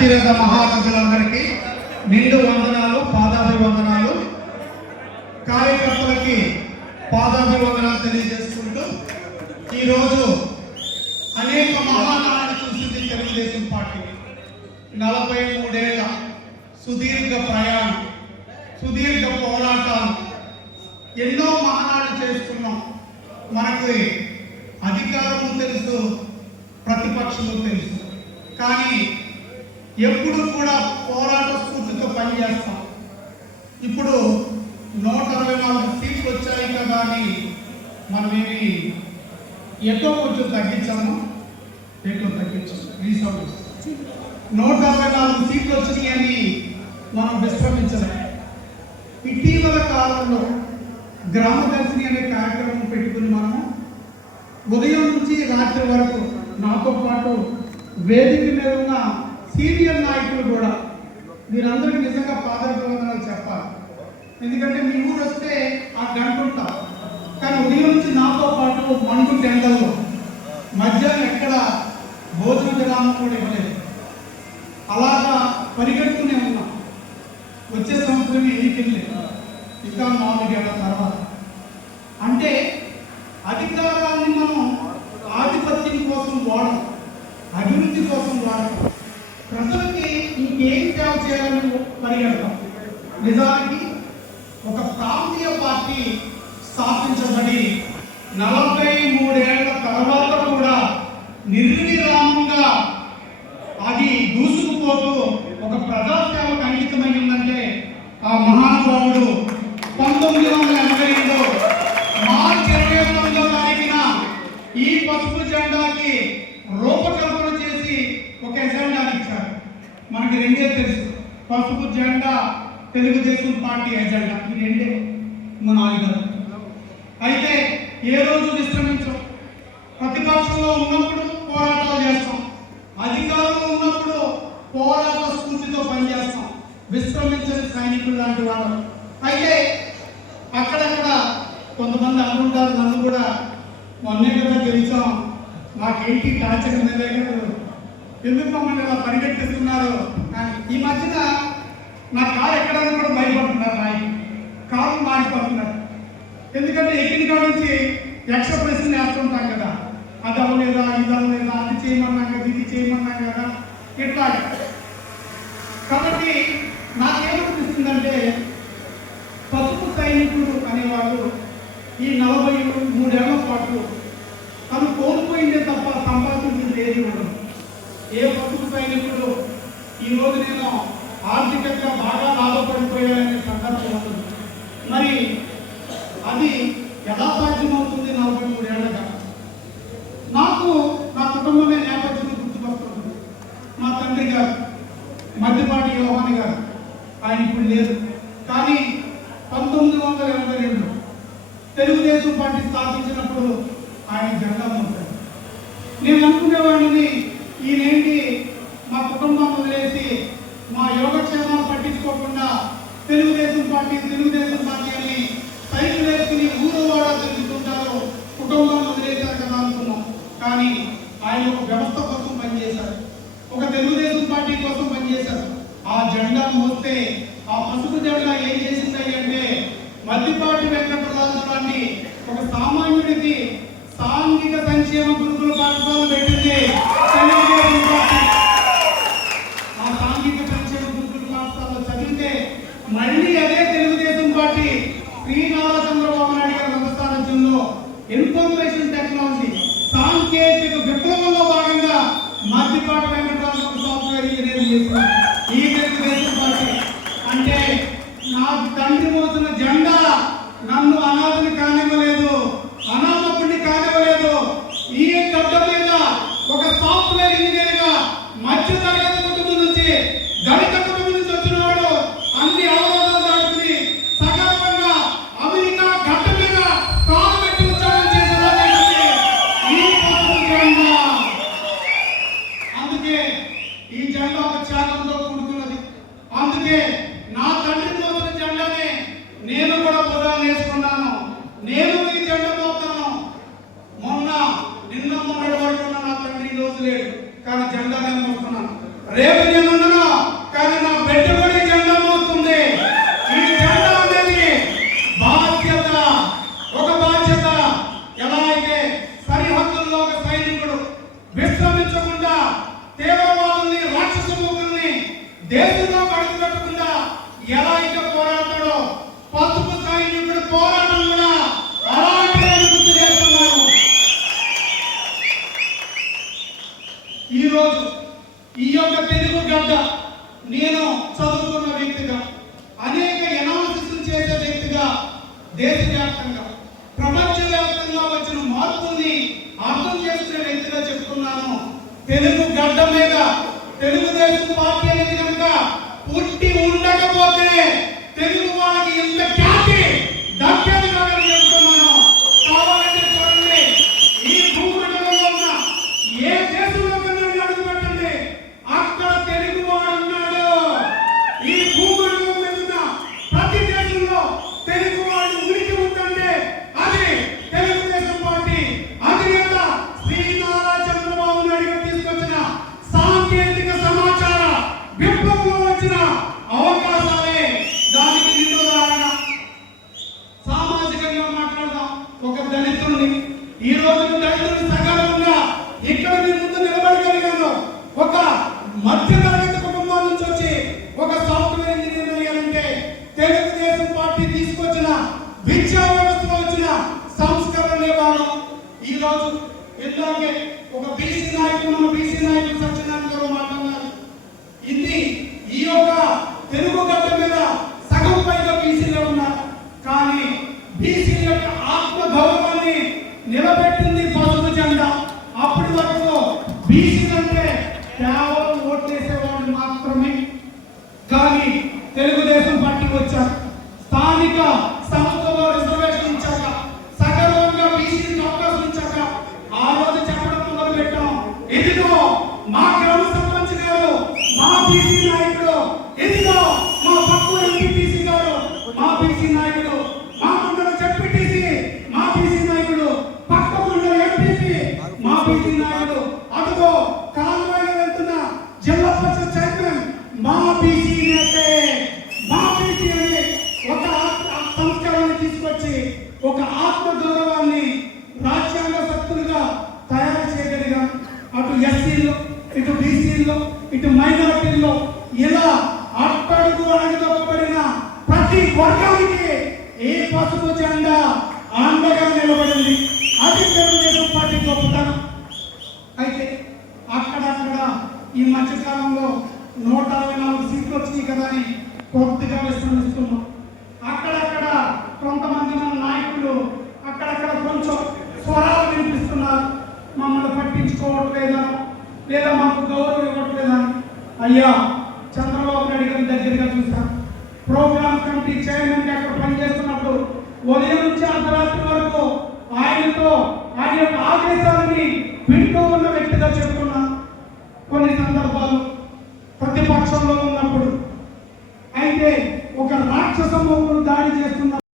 అతిరథ మహారథులందరికీ నిండు వందనాలు, పాదాభివందనాలు. కార్యకర్తలకి పాదాభివందనాలు తెలియజేసుకుంటూ ఈరోజు అనేక మహానాడు చూసింది తెలుగుదేశం పార్టీ. 43 ఏళ్ల సుదీర్ఘ ప్రయాణం, సుదీర్ఘ పోరాటాలు, ఎన్నో మహానాడు చేసుకున్నాం. మనకి అధికారము తెలుసు, ప్రతిపక్షము తెలుసు, కానీ ఎప్పుడు కూడా పోరాట స్ఫూర్తితో పనిచేస్తాం. ఇప్పుడు 124 సీట్లు వచ్చాయి కదా అని మనమేమి ఎక్కువ కొంచెం తగ్గించాము, ఎక్కువ తగ్గించాము. రీసౌండ్ 124 సీట్లు వచ్చినాయి అని మనం విశ్రమించలేము. ఇటీవల కాలంలో గ్రామదర్శిని అనే కార్యక్రమం పెట్టుకుని మనము ఉదయం నుంచి రాత్రి వరకు నాతో పాటు వేదిక మీద ఉన్న సీనియర్ నాయకులు కూడా మీరందరికీ నిజంగా పాదాభివందనాలు చెప్పాలి. ఎందుకంటే మీ ఊరు వస్తే ఆ గంట ఉంటాం, కానీ ఉదయం నుంచి నాతో పాటు మండు టెండల్లో మధ్యాహ్నం ఎక్కడ భోజన విరామం కూడా ఇవ్వలేదు. అలాగా పరిగెడుతూనే ఉన్నాం. వచ్చే సంవత్సరం ఎన్నికలు ఇంకా 4 ఏళ్ల తర్వాత. అంటే అధికారాన్ని మనం ఆధిపత్యం కోసం వాడడం, అభివృద్ధి కోసం వాడడం, ప్రజలకి ఇంకేం సేవ చేయాలని పరిగెడతాం. నిజానికి ఒక ప్రాంతీయ పార్టీ స్థాపించబడి 43 ఏళ్ల తర్వాత కూడా నిర్విరామంగా అది దూసుకుపోతూ ఒక ప్రజాసేవకు అంకితమైందంటే ఆ మహానుభావుడు 1982 మార్చి 29వ తారీఖున ఈ పసుపు జెండాకి రూపకల్పన చేసి ఒక ఎజెండాని ఇచ్చారు. మనకి రెండే తెలుసు, పసుపు జెండా, తెలుగుదేశం పార్టీ ఎజెండా, ఈ రెండే మన ఆయుధాలు. అయితే ఏ రోజు విశ్రమించాం. ప్రతిపక్షంలో ఉన్నప్పుడు పోరాటాలు చేస్తాం, అధికారంలో ఉన్నప్పుడు పోరాట స్ఫూర్తితో పనిచేస్తాం. విశ్రమించని సైనికులు లాంటి వాళ్ళు. అయితే అక్కడక్కడ కొంతమంది అనుకుంటారు, నన్ను కూడా మొన్నే కదా గెలిచాం, నాకేంటి టార్చర్ ఉండేదే కదా, ఎందుకు మమ్మల్ని ఇలా పరిగెట్టిస్తున్నారు అని. ఈ మధ్యన నా కారు ఎక్కడానికి కూడా భయపడుతున్నారు, రాయి కారు మారిపోతున్నారు. ఎందుకంటే ఎక్కిన కాడ నుంచి యక్ష ప్రశ్నలు వేస్తుంటాం కదా, అది అవ్వలేదా, ఇది అవ్వలేదా, అది చేయమన్నాం కదా, ఇది చేయమన్నాం కదా, ఇట్లా. కాబట్టి నాకేమనిపిస్తుందంటే పసుపు సైనికుడు అనేవాడు ఈ 43 ఏళ్ల పాటు తను కోల్పోయిందే తప్ప సంపాదించింది ఏది ఉండదు. ఏ పసుపు సైనికుడు ఈరోజు నేను ఆర్థికంగా బాగా లాభపడిపోయాననే సందర్భం ఉంటుంది. మరి అది ఎలా సాధ్యమవుతుంది? 43 ఏళ్ళగా నాకు నా కుటుంబమే నేపథ్యం గుర్తుకొస్తుంది. మా తండ్రి గారు మధ్యపాటి యోహాని గారు, ఆయన ఇప్పుడు లేదు, కానీ 1982 తెలుగుదేశం పార్టీ స్థాపించినప్పుడు ఆయన జెండా మోసారు. నేను అనుకునేవాడిని, ఈయనేంటి మా కుటుంబాన్ని వదిలేసి మా యోగక్షేమాలు పట్టించుకోకుండా తెలుగుదేశం పార్టీ అని సైకిల్ వేసుకుని ఊరు వాడ తిరుగుతుంటారు, కుటుంబాన్ని వదిలేశారు కదా అనుకున్నాం. కానీ ఆయన ఒక వ్యవస్థ కోసం పనిచేశారు, ఒక తెలుగుదేశం పార్టీ కోసం పనిచేశారు. ఆ జెండా మోస్తే ఆ పసుపు జెండా ఏం చేసింది అంటే మద్దిపాటి వెంకటరాజు లాంటి ఒక సామాన్యుడికి సాంఘిక సంక్షేమ గురుకుల పాఠశాల పెట్టింది తెలుగుదేశం పార్టీ. ఆ సాంఘిక సంక్షేమ గురుకుల పాఠశాలలో చదివితే మళ్ళీ అదే తెలుగుదేశం పార్టీ శ్రీనారా చంద్రబాబు నాయుడు గారి వ్యవస్థానంలో ఇన్ఫర్మేషన్ టెక్నాలజీ సాంకేతిక విప్లవంలో భాగంగా మద్దిపాటి వెంకటరాజు సాఫ్ట్వేర్ ఇంజనీర్ చేసింది ఈ తెలుగుదేశం పార్టీ. అంటే నా తండ్రి మోసిన జెండా నన్ను అనాథని కానివ్వలేదు, అనాథకుడిని కానివ్వలేదు. ఈ గడ్డ మీద ఒక సాఫ్ట్వేర్ ఇంజనీర్ గా మధ్య తరగతి కుటుంబం నుంచి, దళిత కుటుంబం నుంచి వచ్చిన వాడు అన్ని అవరోధాలు దాటుకుని సగర్వంగా అమెరికా గడ్డ మీద కాలు పెట్టి ఉద్యోగం చేసిన ఈ జెండా. అందుకే ఈ జెండా ఒక త్యాగంతో కూడుకున్నది. అందుకే నా తండ్రి మోసిన జెండానే నేను కూడా పొలాలు వేసుకున్నాను, నేను ఈ జెండా మోస్తాను. నిన్న మొన్నటి వరకు నా తండ్రి ఈ రోజు లేడు, కానీ జెండా నేను మోస్తున్నాను. రేపు నేను తీవ్రవాదుల్ని, రాక్షస మూకుల్ని దేశంలో కడుగుపెట్టకుండా ఎలా అయితే పోరాడతాడో పసుపు సైనికుడు పోరాటం కూడా అలాంటి గుర్తు చేస్తున్నాను. ఈరోజు ఈ యొక్క తెలుగు గడ్డ నేను చదువుకున్న వ్యక్తిగా, అనేక ఎనాలిసిస్ చేసే వ్యక్తిగా, దేశవ్యాప్తంగా ప్రపంచవ్యాప్తంగా వచ్చిన మార్పుల్ని అర్థం చేసుకునే వ్యక్తిగా చెప్తున్నాను. తెలుగు గడ్డ మీద తెలుగుదేశం పార్టీ అనేది కనుక పుట్టి ఉండకపోతే తెలుగు వాళ్ళకి ఎంత ఖ్యాతి దక్కేది కాదని చెప్తున్నాను. కావాలంటే చూడండి, ఈ భూమండలంలో ఉన్న ఏ దేశంలో కన్నా అడుగు పెట్టండి, అక్కడ తెలుగు వాడు ఉన్నాడు. ఈ భూమండలం మీద ఉన్న ప్రతి దేశంలో తెలుగు వాడు ఉనికి ఉందంటే అది తెలుగుదేశం పార్టీ అధినేత శ్రీ నారా చంద్రబాబు నాయుడు తీసుకొచ్చిన సాంకేతిక సమాచార విప్లవంలో వచ్చిన అవకాశాలే దానికి నిండుదారణ. సామాజికంగా మాట్లాడదాం. ఒక దళితుడిని ఈ రోజు దళితుడిని సకాలంగా ఇక్కడ మీ ముందు నిలబడగలిగాను. ఒక మధ్యతరగతి కుటుంబం నుంచి వచ్చి ఒక సాఫ్ట్వేర్ ఇంజనీర్ అయ్యారంటే తెలుగుదేశం పార్టీ తీసుకొచ్చిన విద్యా వ్యవస్థలో వచ్చిన సంస్కరణలే భాగం. ఈ రోజు ఇందాకే ఒక బీసీ నాయకుడు, మన బీసీ నాయకుడు సత్యనారాయణ గారు మాట్లాడారు. ఇది ఈ యొక్క తెలుగు గడ్డ మీద సగం పైగా బీసీలో ఉన్నారు. కానీ బీసీ యొక్క ఆత్మ గౌరవాన్ని నిలబెట్టింది పసుపు జెండా. అప్పటి వరకు బీసీలు అంటే కేవలం ఓట్లేసేవాళ్ళు మాత్రమే. కానీ తెలుగుదేశం పార్టీ వచ్చాక, స్థానిక సంస్థలో రిజర్వేషన్ ఇచ్చాక, సగర్వంగా బీసీలకు అవకాశం ఇచ్చాక ఆ రోజు చెప్పడం మొదలు పెట్టాం. ఇదిగో మా గ్రామ సర్పంచ్ గారు, మా బీసీ నాయకుడు, ఇదిగో మా పక్కన ఎంపీటీసీ గారు, మా బీసీ నాయకుడు, మా మండల జడ్పీటీసీ, మా బీసీ నాయకుడు, పక్క మండల ఎంపీపీ, మా బీసీ నాయకుడు, అదిగో కాన్వాయ్లో వెళ్తున్న జిల్లా పరిషత్ చైర్మన్ మా బీసీ నేతే. మా బీసీ అనే ఒక సంస్కారాన్ని తీసుకొచ్చి ఒక ఆత్మ గౌరవాన్ని రాజ్యాంగ శక్తులుగా తయారు చేయగలిగాం. అటు ఎస్సీలో, ఇటు బీసీలో, ఇటు మైనారిటీల్లో ఇలా అట్టడుగు అణగదొక్కబడిన ప్రతి వర్గానికి ఈ పసుపు జెండా అండగా నిలబడింది. అది తెలుగుదేశం పార్టీ గొప్పతనం. అయితే అక్కడక్కడ ఈ మధ్యకాలంలో 164 సీట్లు వచ్చినాయి కదా అని కొద్దిగా విశ్రమిస్తున్నాం. అక్కడక్కడ కొంతమంది మన నాయకులు అక్కడక్కడ కొంచెం స్వరాలు వినిపిస్తున్నారు. మమ్మల్ని పట్టించుకోవట్లేదా, లేదా మాకు గౌరవం ఇవ్వట్లేదా. అయ్యా, చంద్రబాబు నాయుడు గారి దగ్గరగా చూసాం. ప్రోగ్రామ్ కమిటీ చైర్మన్ అక్కడ పనిచేస్తున్నప్పుడు ఉదయం నుంచి అర్ధరాత్రి వరకు ఆయనతో ఆయన యొక్క ఆదేశాలని వింటూ ఉన్న వ్యక్తిగా చెప్తున్నా. కొన్ని సందర్భాలు ప్రతిపక్షంలో ఉన్నప్పుడు అయితే ఒక రాక్షస మూకులు దాడి చేస్తున్న